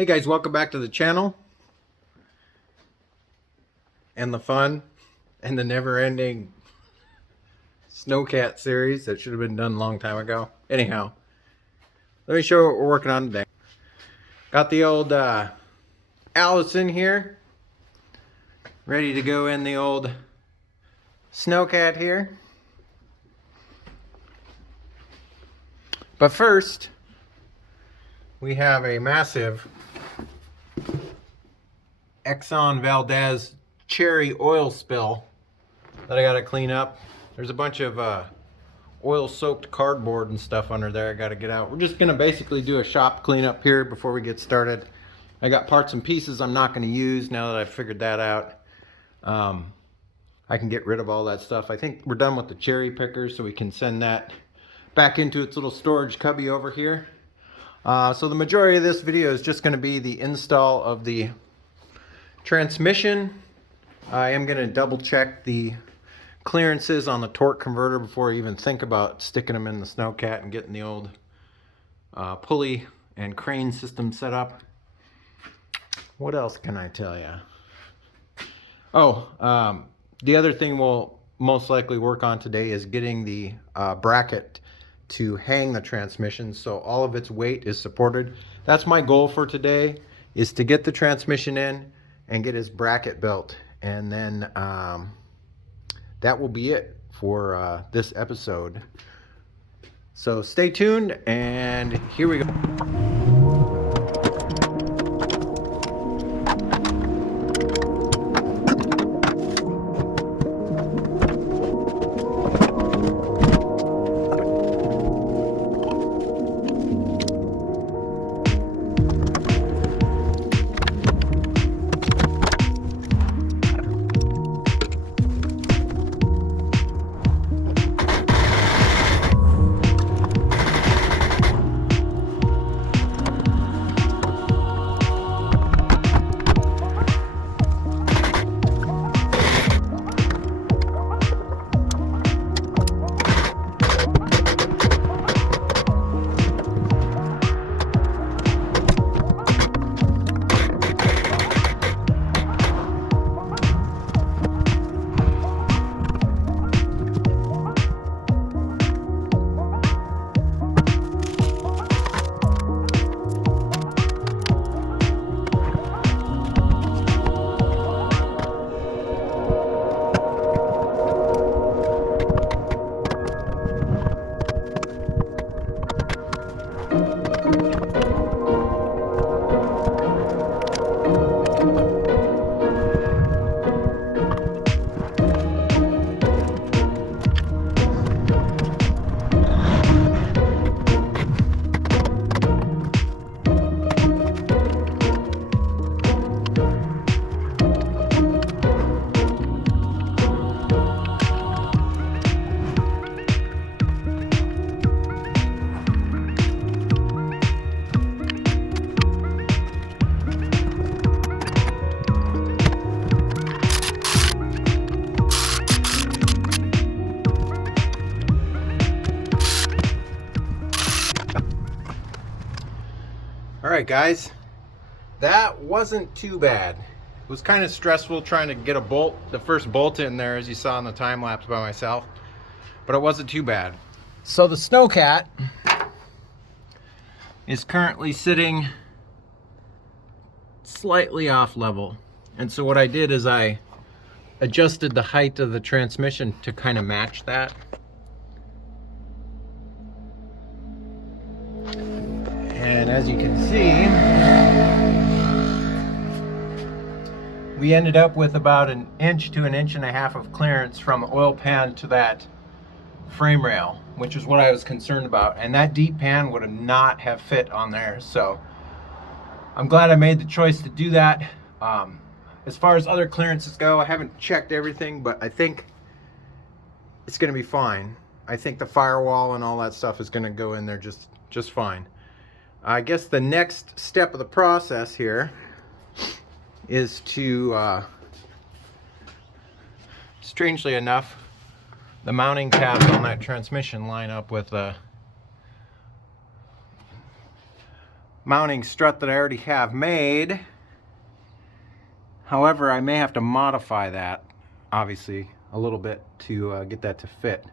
Hey guys, welcome back to the channel and the fun and the never-ending Snowcat series that should have been done a long time ago. Anyhow, let me show you what we're working on today. Got the old Allison here, ready to go in the old Snowcat here. But first, we have a massive Exxon Valdez cherry oil spill that I gotta clean up. There's a bunch of oil soaked cardboard and stuff under there I gotta get out. We're just gonna basically do a shop cleanup here before we get started. I got parts and pieces I'm not gonna use now that I've figured that out. I can get rid of all that stuff. I think we're done with the cherry picker, so we can send that back into its little storage cubby over here. So the majority of this video is just gonna be the install of the transmission. I am going to double check the clearances on the torque converter before I even think about sticking them in the Snowcat and getting the old pulley and crane system set up. What else can I tell you? Oh, the other thing we'll most likely work on today is getting the bracket to hang the transmission so all of its weight is supported. That's my goal for today, is to get the transmission in and get his bracket built, and then that will be it for this episode. So stay tuned, and here we go. Alright guys, that wasn't too bad. It was kind of stressful trying to get the first bolt in there, as you saw in the time lapse by myself, but it wasn't too bad. So the Snowcat is currently sitting slightly off level, and so what I did is I adjusted the height of the transmission to kind of match that. And as you can see, we ended up with about 1 inch to 1.5 inches of clearance from the oil pan to that frame rail, which is what I was concerned about. And that deep pan would not have fit on there. So I'm glad I made the choice to do that. As far as other clearances go, I haven't checked everything, but I think it's going to be fine. I think the firewall and all that stuff is going to go in there just fine. I guess the next step of the process here is to, strangely enough, the mounting tabs on that transmission line up with mounting strut that I already have made. However, I may have to modify that, obviously, a little bit to get that to fit.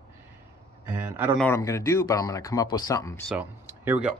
And I don't know what I'm going to do, but I'm going to come up with something. So here we go.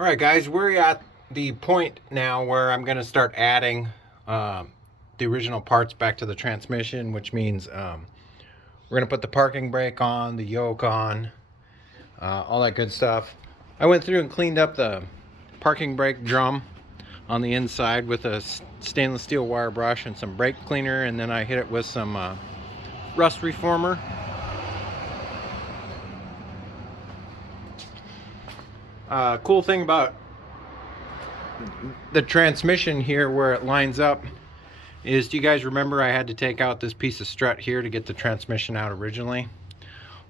Alright guys, we're at the point now where I'm going to start adding the original parts back to the transmission, which means we're going to put the parking brake on, the yoke on, all that good stuff. I went through and cleaned up the parking brake drum on the inside with a stainless steel wire brush and some brake cleaner, and then I hit it with some rust reformer. Cool thing about the transmission here, where it lines up, is, do you guys remember I had to take out this piece of strut here to get the transmission out originally?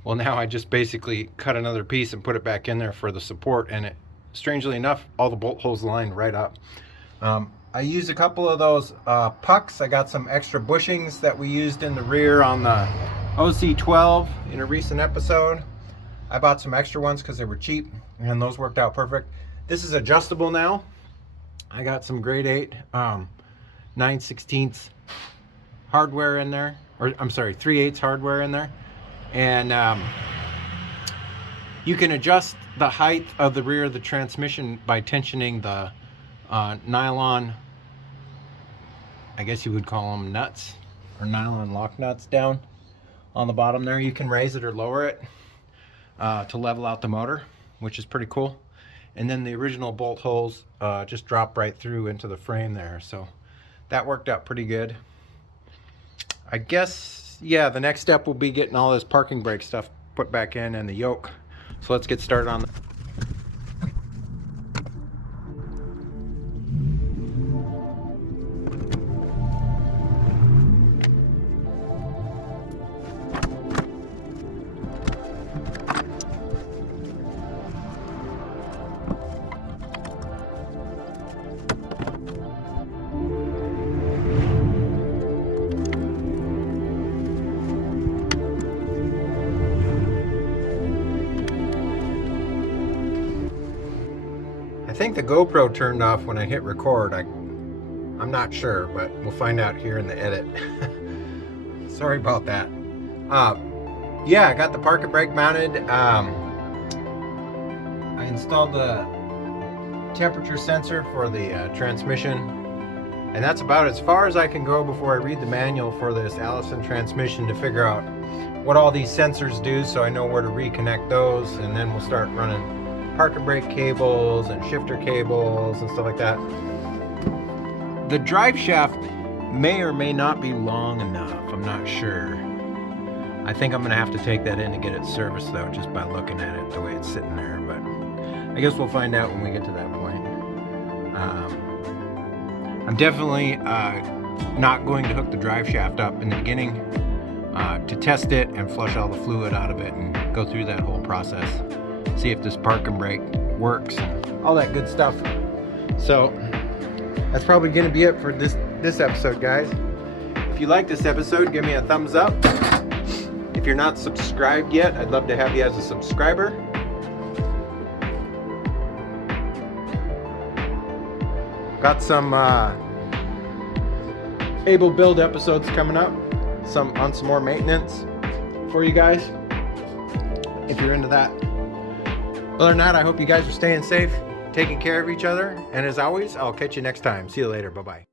Well, now I just basically cut another piece and put it back in there for the support, and it, strangely enough, all the bolt holes lined right up. I used a couple of those pucks. I got some extra bushings that we used in the rear on the OC12 in a recent episode. I bought some extra ones because they were cheap, and those worked out perfect. This is adjustable now. I got some grade 8 9/16 hardware in there, or I'm sorry, 3/8 hardware in there, and you can adjust the height of the rear of the transmission by tensioning the nylon, I guess you would call them nuts, or nylon lock nuts down on the bottom there. You can raise it or lower it to level out the motor, which is pretty cool. And then the original bolt holes just drop right through into the frame there, so that worked out pretty good. I guess, yeah, the next step will be getting all this parking brake stuff put back in and the yoke. So let's get started on that. I think the GoPro turned off when I hit record. I'm not sure, but we'll find out here in the edit. Sorry about that. Yeah, I got the parking brake mounted. I installed the temperature sensor for the transmission, and that's about as far as I can go before I read the manual for this Allison transmission to figure out what all these sensors do, so I know where to reconnect those, and then we'll start running parking brake cables and shifter cables and stuff like that. The drive shaft may or may not be long enough. I'm not sure. I think I'm gonna have to take that in to get it serviced though, just by looking at it the way it's sitting there, but I guess we'll find out when we get to that point. I'm definitely not going to hook the drive shaft up in the beginning to test it and flush all the fluid out of it and go through that whole process. See if this parking brake works, all that good stuff. So that's probably going to be it for this episode, guys. If you like this episode, give me a thumbs up. If you're not subscribed yet, I'd love to have you as a subscriber. Got some able build episodes coming up, on some more maintenance for you guys, if you're into that. Other than that, I hope you guys are staying safe, taking care of each other, and as always, I'll catch you next time. See you later. Bye-bye.